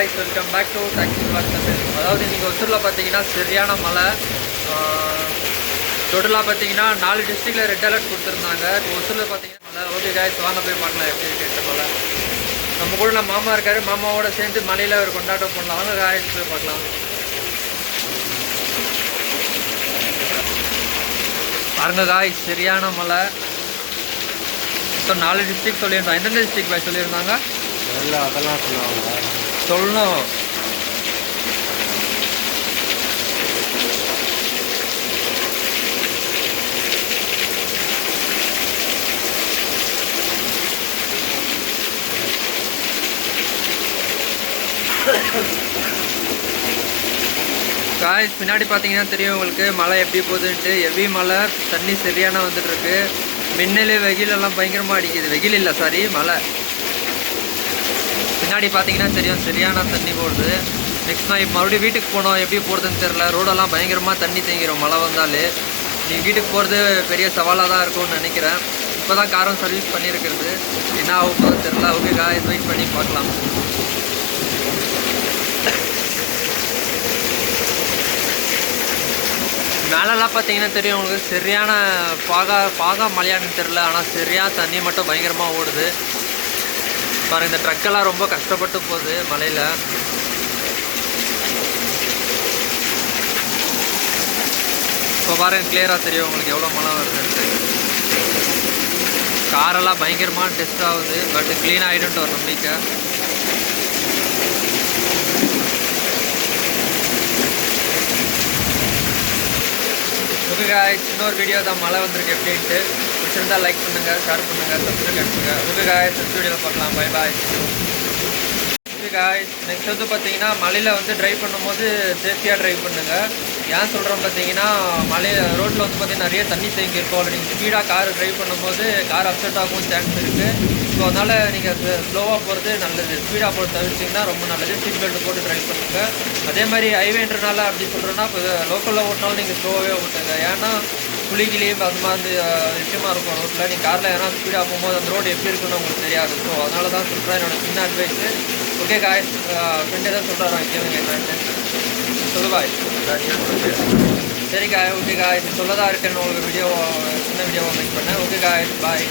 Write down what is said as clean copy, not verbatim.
guys, welcome back to Taxi Vlog Tamil. அதாவது நீங்கள் ஒசூரில் பார்த்தீங்கன்னா சரியான மழை. டோட்டலாக பார்த்தீங்கன்னா 4 டிஸ்ட்ரிக்டில் ரெட் அலர்ட் கொடுத்துருந்தாங்க. ஒசூரில் பார்த்தீங்கன்னா மழை. ஓகே காய்ஸ், வாங்க போய் பார்க்கலாம் எப்படி கேட்ட மழை. நம்ம கூட நம்ம மாமா இருக்கார், மாமாவோட சேர்ந்து மலையில் ஒரு கொண்டாட்டம் பண்ணலாம். வாங்க காய்ஸ் போய் பார்க்கலாம். பாருங்க காய்ஸ், சரியான மழை. ஸோ 4 டிஸ்ட்ரிக்ட் சொல்லியிருந்தோம். எந்தெந்த டிஸ்ட்ரிக்ட் பாய் சொல்லியிருந்தாங்க? அதெல்லாம் சொல்லணும். காய்ஸ், பின்னாடி பார்த்தீங்கன்னா தெரியும் உங்களுக்கு மழை எப்படி போகுதுன்ட்டு. ஹெவி மழை, தண்ணி சரியான வந்துட்டுருக்கு. மின்னல் வெயிலெல்லாம் பயங்கரமாக அடிக்குது. வெயில் இல்லை, சாரி, மழை. பின்னாடி பார்த்தீங்கன்னா தெரியும் சரியான தண்ணி போடுது. நெக்ஸ்ட் நான் இப்போ மறுபடியும் வீட்டுக்கு போனோம், எப்படி போகிறதுன்னு தெரில. ரோடெல்லாம் பயங்கரமாக தண்ணி தேங்கிடும் மழை வந்தாலே. நீங்கள் வீட்டுக்கு போகிறது பெரிய சவாலாக தான் இருக்கும்னு நினைக்கிறேன். இப்போ தான் காரம் சர்வீஸ் பண்ணியிருக்கிறது, என்ன ஆகும் போதும் தெரில. ஓகே காய்ஸ், வெயிட் பண்ணி பார்க்கலாம். மேலெல்லாம் பார்த்தீங்கன்னா தெரியும் உங்களுக்கு சரியான பாகா மழையான்னு தெரில. ஆனால் சரியாக தண்ணி மட்டும் பயங்கரமாக ஓடுது பாருங்கள். இந்த ட்ரக்கெல்லாம் ரொம்ப கஷ்டப்பட்டு போகுது மலையில். இப்போ பாருங்கள், கிளியராக தெரியும் உங்களுக்கு எவ்வளோ மழை வருதுன்ட்டு. காரெல்லாம் பயங்கரமாக டெஸ்ட் ஆகுது, பட் க்ளீன் ஆகிடும்ட்டு ஒரு நம்பிக்கை. ஓகே காய்ஸ், இன்னொரு வீடியோ தான் மழை வந்திருக்கு எப்படின்ட்டு. பிடிச்சிருந்தால் லைக் பண்ணுங்கள், ஷேர் பண்ணுங்கள், சப்ஸ்கிரைப் பண்ணுங்க. ஓகே காய்ஸ், நெக்ஸ்ட் வீடியோவில் பார்க்கலாம். Bye bye. Okay guys, next வந்து பார்த்தீங்கன்னா மலையில் வந்து ட்ரைவ் பண்ணும்போது சேஃப்டியாக ட்ரைவ் பண்ணுங்கள். ஏன் சொல்கிறோம் பார்த்தீங்கன்னா, ரோட்டில் வந்து பார்த்தீங்கன்னா நிறைய தண்ணி தேங்கி இருக்கும். நீங்கள் ஸ்பீடாக கார் ட்ரைவ் பண்ணும்போது கார் அப்செட் ஆகும் சான்ஸ் இருக்குது. ஸோ அதனால் நீங்கள் ஸ்லோவாக போகிறது நல்லது. ஸ்பீடாக போட்டு தவிர்த்திங்கன்னா ரொம்ப நல்லது. சீட் பெல்ட் போட்டு ட்ரைவ் பண்ணுங்கள். அதே மாதிரி ஹைவேன்றனால அப்படி சொல்கிறோன்னா, இப்போ லோக்கலில் ஓட்டினாலும் நீங்கள் ஸ்லோவாகவே ஓட்டுங்க. ஏன்னா குளிக்கிலேயும் அது மாதிரி விஷயமா இருக்கும் ரோட்டில். நீங்கள் காரில் ஏன்னா ஸ்பீடாக போகும்போது அந்த ரோடு எப்படி இருக்குன்னு உங்களுக்கு தெரியாது. ஸோ அதனால தான் சொல்கிறேன், என்னோடய சின்ன அட்வைஸு. ஓகே காய்ஸ், ஃப்ரெண்டு தான் சொல்கிறாங்க, கேளுங்க என்னன்ட்டு. சொல்லு பாய். சரி காய், ஓகே காய்ஸ், சொல்லதான் இருக்கேன்னு உங்களுக்கு சின்ன வீடியோவை மேக் பண்ணேன். ஓகே காய்ஸ், பாய்.